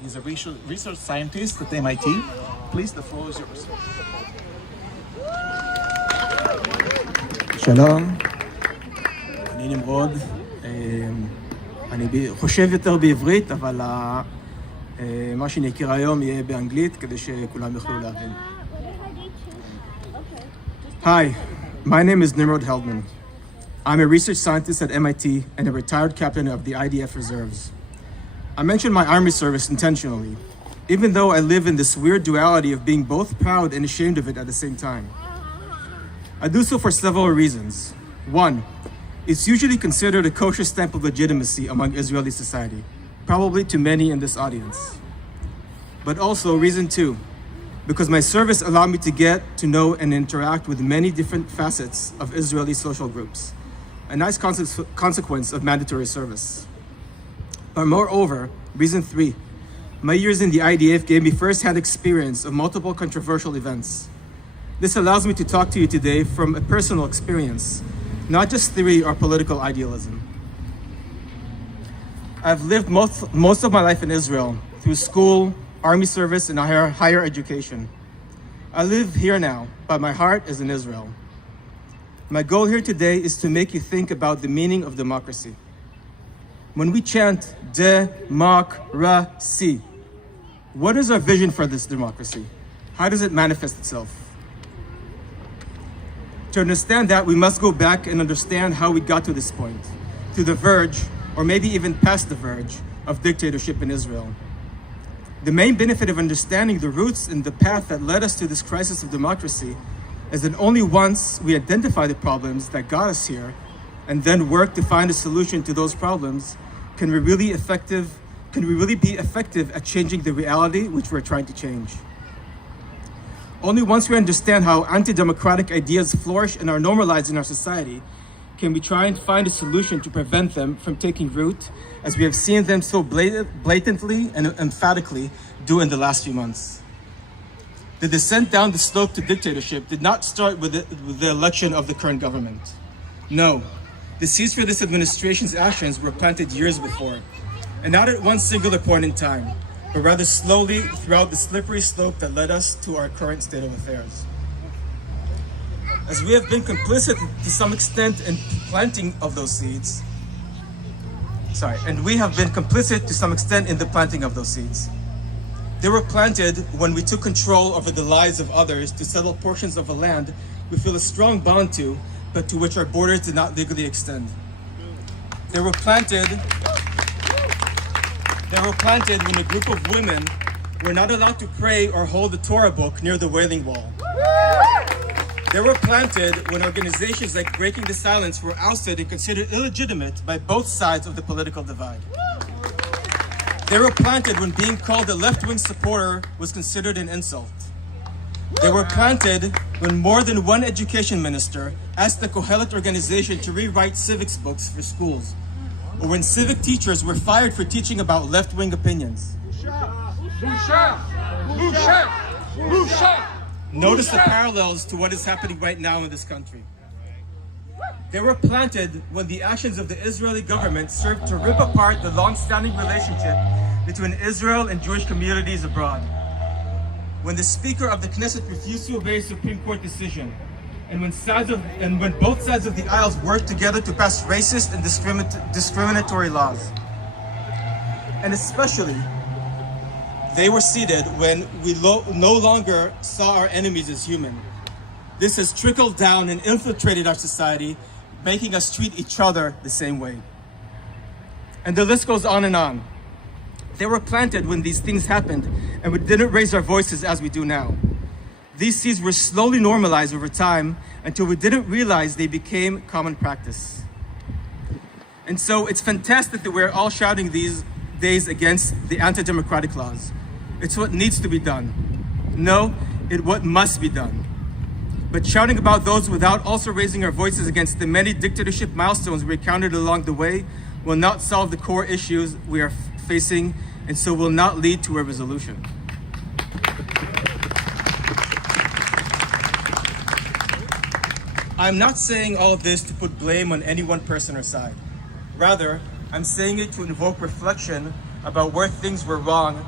He's a research scientist at MIT. Please, the floor is yours. שלום, אני נמרוד. אני חושב יותר בעברית, אבל מה שאני אכיר היום יהיה באנגלית כדי שכולם יוכלו להבין. Hi, my name is Nimrod Heldman. I'm a research scientist at MIT and a retired captain of the IDF Reserves. I mentioned my army service intentionally, even though I live in this weird duality of being both proud and ashamed of it at the same time. I do so for several reasons. One, it's usually considered a kosher stamp of legitimacy among Israeli society, probably to many in this audience. But also reason two, because my service allowed me to get to know and interact with many different facets of Israeli social groups, a nice consequence of mandatory service. But moreover, reason three, my years in the IDF gave me first-hand experience of multiple controversial events. This allows me to talk to you today from a personal experience, not just theory or political idealism. I've lived most of my life in Israel through school, army service, and higher education. I live here now, but my heart is in Israel. My goal here today is to make you think about the meaning of democracy. When we chant democracy, what is our vision for this democracy? How does it manifest itself? To understand that, we must go back and understand how we got to this point, to the verge, or maybe even past the verge, of dictatorship in Israel. The main benefit of understanding the roots and the path that led us to this crisis of democracy is that only once we identify the problems that got us here and then work to find a solution to those problems, can we really be effective at changing the reality which we're trying to change. Only once we understand how anti-democratic ideas flourish and are normalized in our society can we try and find a solution to prevent them from taking root, as we have seen them so blatantly and emphatically do in the last few months. The descent down the slope to dictatorship did not start with the election of the current government. No, the seeds for this administration's actions were planted years before, and not at one singular point in time, but rather slowly throughout the slippery slope that led us to our current state of affairs. As we have been complicit to some extent in planting of those seeds, we have been complicit to some extent in the planting of those seeds. They were planted when we took control over the lives of others to settle portions of a land we feel a strong bond to, but to which our borders did not legally extend. They were planted when a group of women were not allowed to pray or hold the Torah book near the Wailing Wall. They were planted when organizations like Breaking the Silence were ousted and considered illegitimate by both sides of the political divide. They were planted when being called a left-wing supporter was considered an insult. They were planted when more than one education minister asked the Kohelet organization to rewrite civics books for schools, or when civic teachers were fired for teaching about left-wing opinions. Notice the parallels to what is happening right now in this country. They were planted when the actions of the Israeli government served to rip apart the long-standing relationship between Israel and Jewish communities abroad. When the Speaker of the Knesset refused to obey a Supreme Court decision, and when both sides of the aisles worked together to pass racist and discriminatory laws. And especially, they were seated when we no longer saw our enemies as human. This has trickled down and infiltrated our society, making us treat each other the same way. And the list goes on and on. They were planted when these things happened, and we didn't raise our voices as we do now. These seeds were slowly normalized over time until we didn't realize they became common practice. And so it's fantastic that we're all shouting these days against the anti-democratic laws. It's what needs to be done. No, it's what must be done. But shouting about those without also raising our voices against the many dictatorship milestones we encountered along the way will not solve the core issues we are facing, and so will not lead to a resolution. I'm not saying all of this to put blame on any one person or side. Rather, I'm saying it to invoke reflection about where things were wrong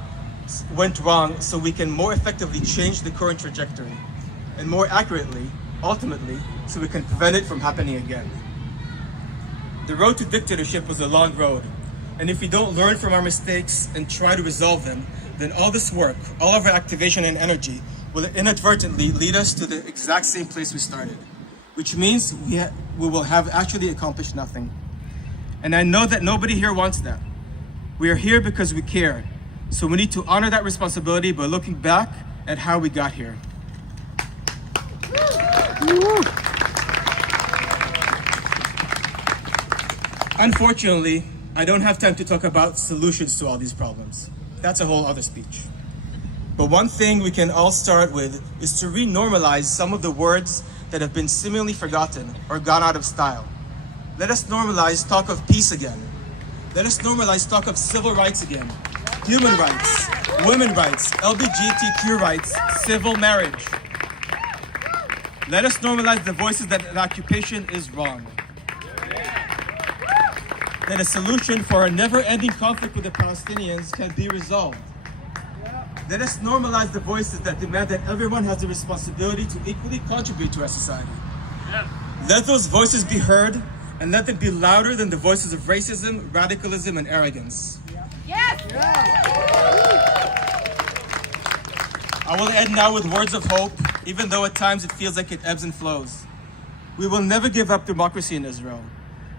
went wrong so we can more effectively change the current trajectory, and more accurately, ultimately, so we can prevent it from happening again. The road to dictatorship was a long road, and if we don't learn from our mistakes and try to resolve them, then all this work, all of our activation and energy will inadvertently lead us to the exact same place we started, which means we will have actually accomplished nothing. And I know that nobody here wants that. We are here because we care, so we need to honor that responsibility by looking back at how we got here. Unfortunately, I don't have time to talk about solutions to all these problems. That's a whole other speech. But one thing we can all start with is to re-normalize some of the words that have been seemingly forgotten or gone out of style. Let us normalize talk of peace again. Let us normalize talk of civil rights again. Human rights, women rights, LGBTQ rights, civil marriage. Let us normalize the voices that an occupation is wrong. That a solution for a never-ending conflict with the Palestinians can be resolved. Let us normalize the voices that demand that everyone has the responsibility to equally contribute to our society. Let those voices be heard, and let them be louder than the voices of racism, radicalism, and arrogance. I will end now with words of hope, even though at times it feels like it ebbs and flows. We will never give up democracy in Israel.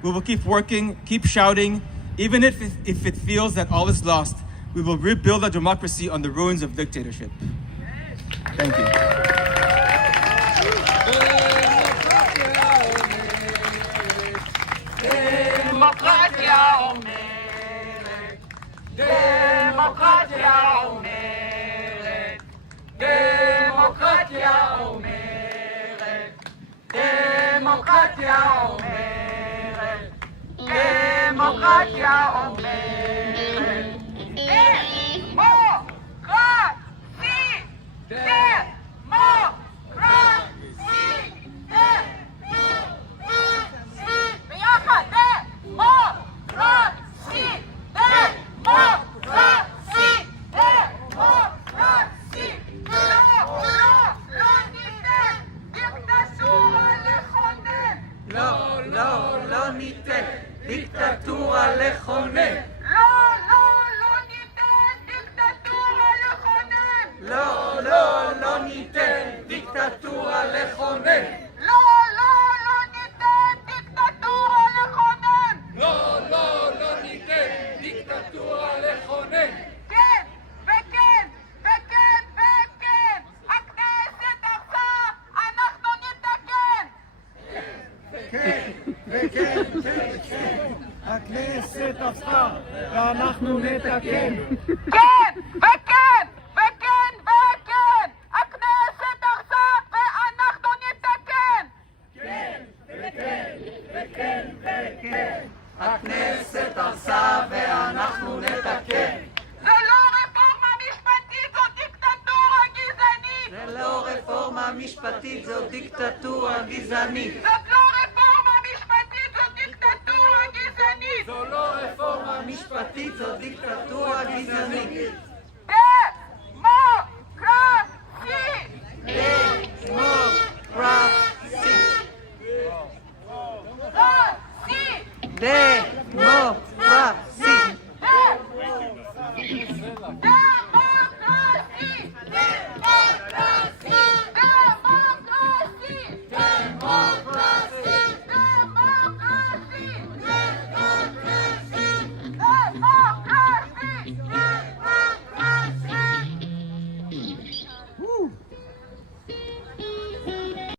We will keep working, keep shouting, even if it feels that all is lost. We will rebuild our democracy on the ruins of dictatorship. Thank you. הכנסת הפכה ואנחנו נתקן. כן, וכן, וכן, וכן, הכנסת הרסה ואנחנו נתקן. כן, וכן, וכן, וכן, הכנסת הרסה ואנחנו נתקן. זו לא רפורמה משפטית, זו דיקטטורה גזענית. זה לא רפורמה משפטית, זו דיקטטורה גזענית. זאת לא רפורמה משפטית, זו דיקטטורה גזענית. זו לא רפורמה משפטית, זו דיקטטורה גזענית.